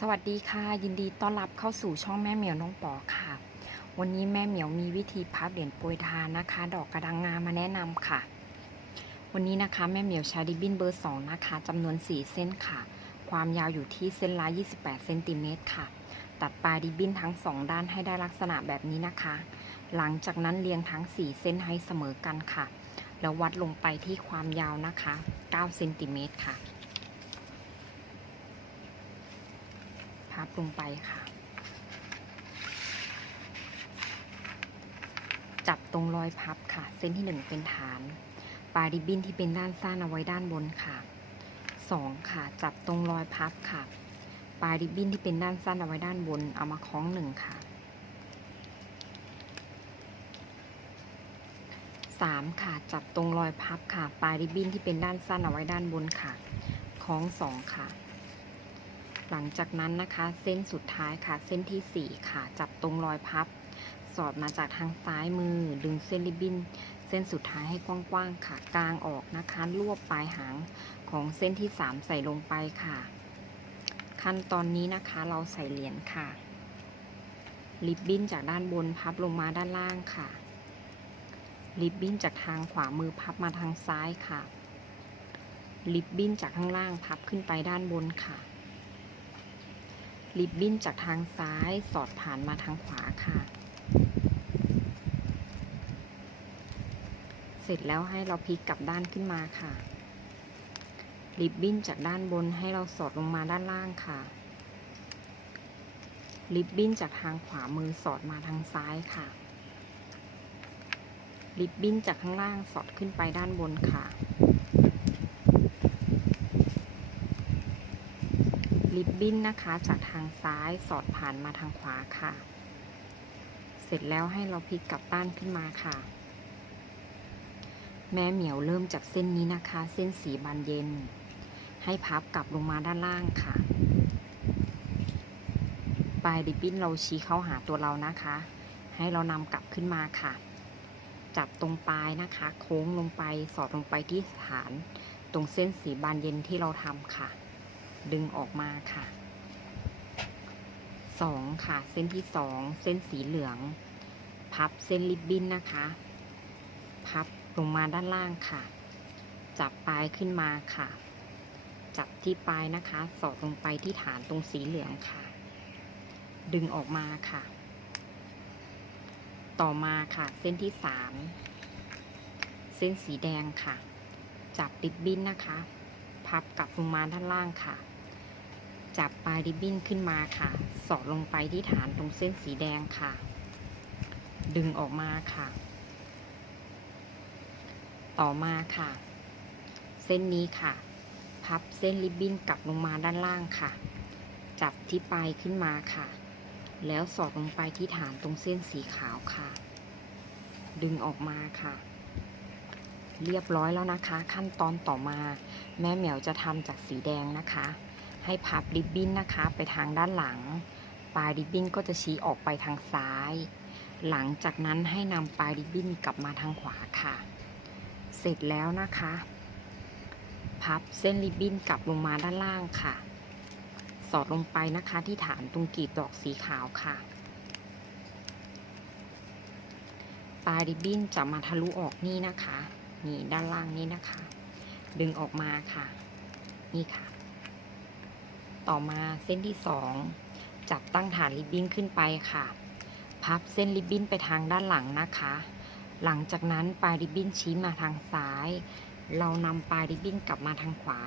สวัสดีค่ะ ยินดีต้อนรับเข้าสู่ช่องแม่เหมียวน้องปอค่ะ วันนี้แม่เหมียวมีวิธีพับเหรียญโปรยทานนะคะ ดอกกระดังงามาแนะนำค่ะ วันนี้นะคะแม่เหมียวใช้ริบบิ้นเบอร์2นะคะจำนวน4เส้นค่ะ ความยาวอยู่ที่เส้นละ28เซนติเมตรค่ะ ตัดปลายริบบิ้นทั้ง2ด้านให้ได้ลักษณะแบบนี้นะคะ หลังจากนั้นเรียงทั้ง4เส้นให้เสมอกันค่ะ แล้ววัดลงไปที่ความยาวนะคะ9เซนติเมตรค่ะ พับลงไปค่ะ จับตรงรอยพับค่ะ เส้นที่1เป็นฐาน ปลายริบบิ้นที่เป็นด้านสั้นเอาไว้ด้านบนค่ะ2ค่ะ จับตรงรอยพับค่ะ ปลายริบบิ้นที่เป็นด้านสั้นเอาไว้ด้านบน เอามาคล้องหนึ่งค่ะ3ค่ะ จับตรงรอยพับค่ะ ปลายริบบิ้นที่เป็นด้านสั้นเอาไว้ด้านบนค่ะ คล้อง 2 ค่ะ หลังจากนั้นนะคะ เส้นสุดท้ายค่ะ เส้นที่ 4 ค่ะ จับตรงรอยพับ สอดมาจากทางซ้ายมือ ดึงเส้นริบบิ้น เส้นสุดท้ายให้กว้างๆค่ะ กลางออกนะคะ รวบปลายหางของเส้นที่ 3 ใส่ลงไปค่ะ ขั้นตอนนี้นะคะ เราใส่เหรียญค่ะ ริบบิ้นจากด้านบนพับลงมาด้านล่างค่ะ ริบบิ้นจากทางขวามือพับมาทางซ้ายค่ะ ริบบิ้นจากข้างล่างพับขึ้นไปด้านบนค่ะ ริบบิ้นจากทางซ้ายสอดผ่านมาทางขวาค่ะ เสร็จแล้วให้เราพลิกกลับด้านขึ้นมาค่ะ ริบบิ้นจากด้านบนให้เราสอดลงมาด้านล่างค่ะ ริบบิ้นจากทางขวามือสอดมาทางซ้ายค่ะ ริบบิ้นจากข้างล่างสอดขึ้นไปด้านบนค่ะ ริบบิ้นนะคะ จากทางซ้ายสอดผ่านมาทางขวาค่ะ เสร็จแล้วให้เราพลิกกลับด้านขึ้นมาค่ะ แม่เหมียวเริ่มจากเส้นนี้นะคะ เส้นสีบานเย็น ให้พับกลับลงมาด้านล่างค่ะปลายริบบิ้นเราชี้เข้าหาตัวเรานะคะ ให้เรานำกลับขึ้นมาค่ะ จับตรงปลายนะคะ โค้งลงไปสอดลงไปที่ฐาน ตรงเส้นสีบานเย็นที่เราทำค่ะ ดึงออกมาค่ะสองค่ะ เส้นที่สองเส้นสีเหลือง พับเส้นริบบิ้นนะคะ พับลงมาด้านล่างค่ะ จับปลายขึ้นมาค่ะ จับที่ปลายนะคะ สอดลงไปที่ฐานตรงสีเหลืองค่ะ ดึงออกมาค่ะ ต่อมาค่ะ เส้นที่สามเส้นสีแดงค่ะ จับริบบิ้นนะคะ พับกลับลงมาด้านล่างค่ะ จับปลายริบบิ้นขึ้นมาค่ะ สอดลงไปที่ฐานตรงเส้นสีแดงค่ะ ดึงออกมาค่ะ ต่อมาค่ะ เส้นนี้ค่ะ พับเส้นริบบิ้นกลับลงมาด้านล่างค่ะ จับที่ปลายขึ้นมาค่ะ แล้วสอดลงไปที่ฐานตรงเส้นสีขาวค่ะ ดึงออกมาค่ะเรียบร้อยแล้วนะคะ ขั้นตอนต่อมา แม่เหมียวจะทำจากสีแดงนะคะ ให้พับริบบิ้นนะคะ ไปทางด้านหลัง ปลายริบบิ้นก็จะชี้ออกไปทางซ้าย หลังจากนั้นให้นำปลายริบบิ้นกลับมาทางขวาค่ะ เสร็จแล้วนะคะ พับเส้นริบบิ้นกลับลงมาด้านล่างค่ะ สอดลงไปนะคะที่ฐานตรงกีบดอกสีขาวค่ะ ปลายริบบิ้นจะมาทะลุออกนี่นะคะ นี่ด้านล่างนี้นะคะ ดึงออกมาค่ะ นี่ค่ะ ต่อมาเส้นที่สองจับตั้งฐานริบบิ้นขึ้นไปค่ะ พับเส้นริบบิ้นไปทางด้านหลังนะคะ หลังจากนั้นปลายริบบิ้นชี้มาทางซ้าย เรานำปลายริบบิ้นกลับมาทางขวา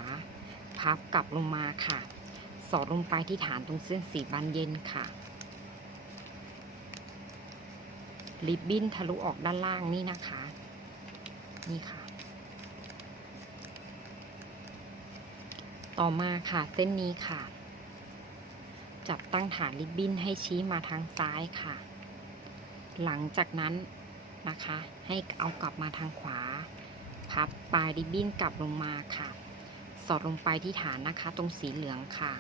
พับกลับลงมาค่ะ สอดลงไปที่ฐานตรงเส้นสีบานเย็นค่ะริบบิ้นทะลุออกด้านล่างนี่นะคะ นี่ค่ะ ต่อมาค่ะเส้นนี้ค่ะ จับตั้งฐานริบบิ้นให้ชี้มาทางซ้ายค่ะ หลังจากนั้นนะคะ ให้เอากลับมาทางขวา พับปลายริบบิ้นกลับลงมาค่ะ สอดลงไปที่ฐานนะคะ ตรงสีเหลืองค่ะ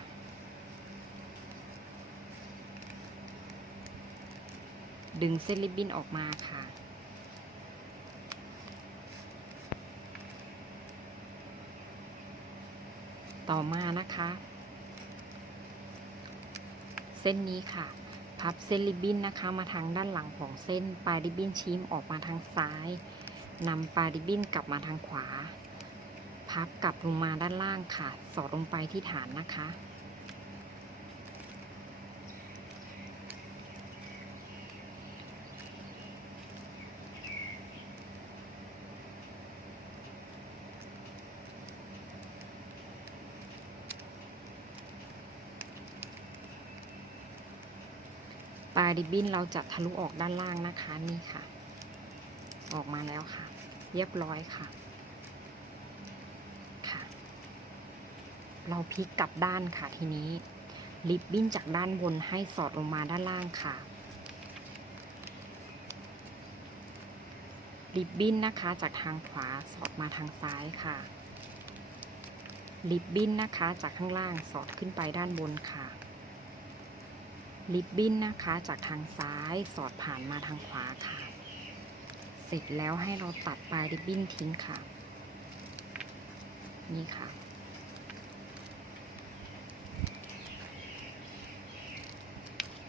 ดึงเส้นริบบิ้นออกมาค่ะต่อมานะคะ ส้นนี้ค่ะ พับเส้นริบบิ้นนะคะ มาทางด้านหลังของเส้น ปลายริบบิ้นชี้มออกมาทางซ้ายนำปลายริบบิ้นกลับมาทางขวา พับกลับลงมาด้านล่างค่ะ สอดลงไปที่ฐานนะคะ ปลายริบบิ้นเราจะทะลุออกด้านล่างนะคะนี่ค่ะ ออกมาแล้วค่ะ เรียบร้อยค่ะค่ะ เราพลิกกลับด้านค่ะทีนี้ริบบิ้นจากด้านบนให้สอดลงมาด้านล่างค่ะริบบิ้นนะคะจากทางขวาสอดมาทางซ้ายค่ะริบบิ้นนะคะจากข้างล่างสอดขึ้นไปด้านบนค่ะ ริบบิ้นนะคะจากทางซ้ายสอดผ่านมาทางขวาค่ะ เสร็จแล้วให้เราตัดปลายริบบิ้นทิ้งค่ะ นี่ค่ะ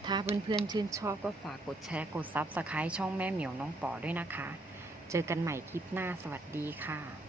ถ้าเพื่อนๆชื่นชอบก็ฝากกดแชร์กดซับสไครต์ช่องแม่เหมียวน้องป๋อด้วยนะคะ เจอกันใหม่คลิปหน้าสวัสดีค่ะ